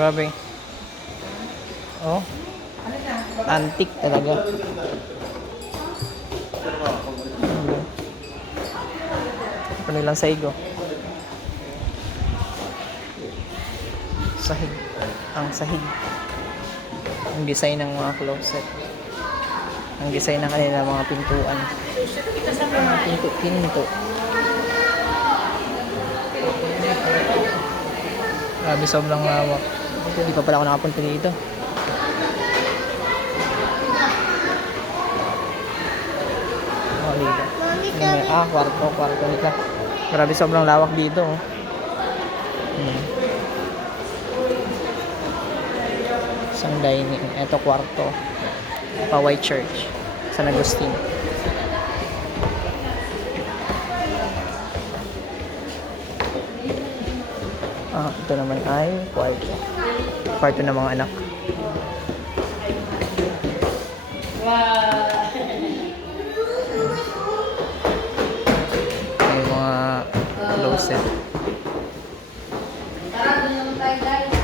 Grabe. Oh, antique talaga. Ano lang saigo. Sahig. Ang sahig. Ang design ng mga closet. Ang design ng kanila mga pintuan. Pinto. Grabe, sobrang lawak. Hindi pa pala ako nakapunta dito. Dito. Kwarto nila. Grabe, sobrang lawak dito. Isang dining. Ito kwarto. Pa-White Church. San Agustin. Ito naman ay kwarto. Kwarto ng mga anak. May mga closet. Tara, doon naman tayo guys.